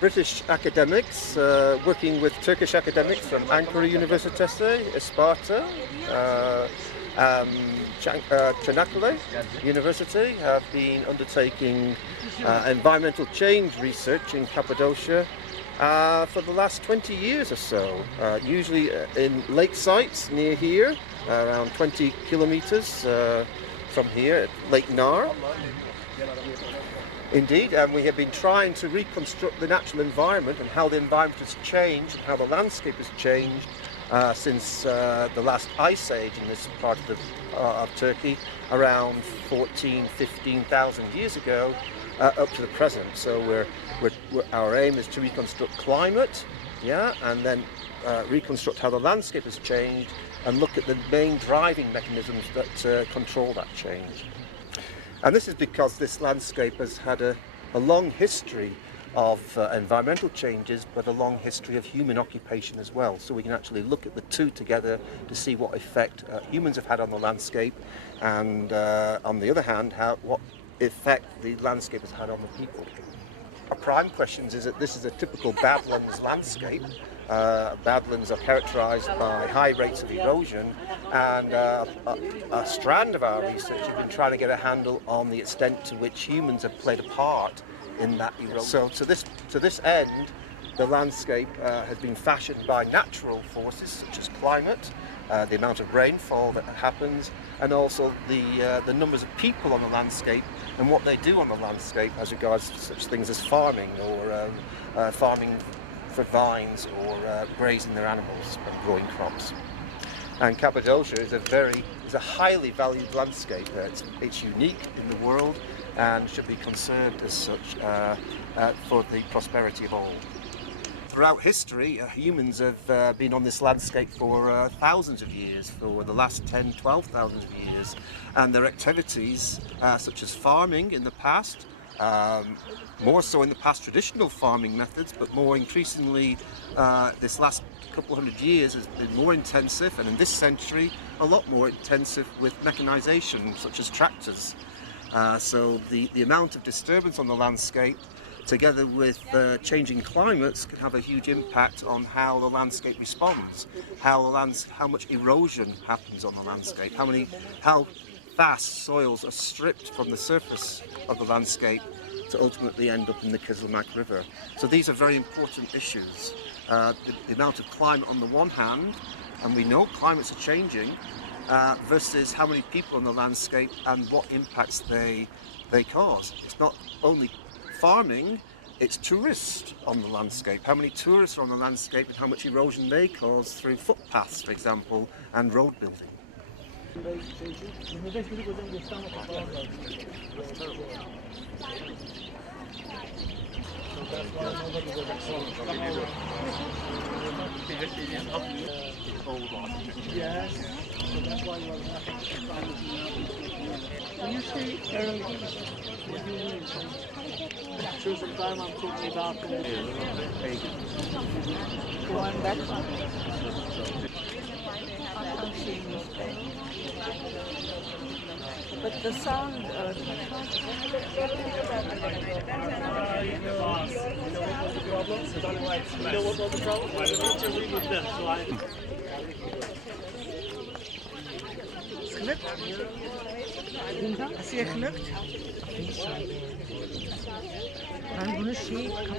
British academics working with Turkish academics from Ankara Üniversitesi, Isparta, Çanakkale University have been undertaking environmental change research in Cappadocia for the last 20 years or so, usually in lake sites near here, around 20 kilometers from here at Lake Nar. Indeed, and we have been trying to reconstruct the natural environment and how the environment has changed and how the landscape has changed since the last ice age in this part of Turkey around 15,000 years ago up to the present. So our aim is to reconstruct climate, and then reconstruct how the landscape has changed and look at the main driving mechanisms that control that change. And this is because this landscape has had a long history of environmental changes, but a long history of human occupation as well. So we can actually look at the two together to see what effect humans have had on the landscape, and on the other hand, what effect the landscape has had on the people. Our prime questions is that this is a typical badlands landscape. Badlands are characterised by high rates of erosion, and a strand of our research has been trying to get a handle on the extent to which humans have played a part in that erosion. So to this end, the landscape has been fashioned by natural forces such as climate, the amount of rainfall that happens, and also the numbers of people on the landscape and what they do on the landscape as regards to such things as farming or farming for vines or grazing their animals and growing crops. And Cappadocia is a highly valued landscape. It's unique in the world and should be conserved as such for the prosperity of all. Throughout history, humans have been on this landscape for thousands of years, for the last 12,000 years, and their activities such as farming in the past, more so in the past traditional farming methods, but more increasingly this last couple hundred years has been more intensive, and in this century a lot more intensive with mechanization such as tractors. So the amount of disturbance on the landscape together with changing climates can have a huge impact on how the landscape responds, how much erosion happens on the landscape, how fast soils are stripped from the surface of the landscape to ultimately end up in the Kızılırmak River. So these are very important issues. The amount of climate on the one hand, and we know climates are changing, versus how many people on the landscape and what impacts they cause. It's not only farming, it's tourists on the landscape. How many tourists are on the landscape and how much erosion they cause through footpaths, for example, and road building. Yes. So that's why when you say erosion, what do you mean? So sometimes I'm talking about going back. But the sound. You know what was the problem? I interviewed with them, so I. Gelukt? Is je gelukt? Ben bunu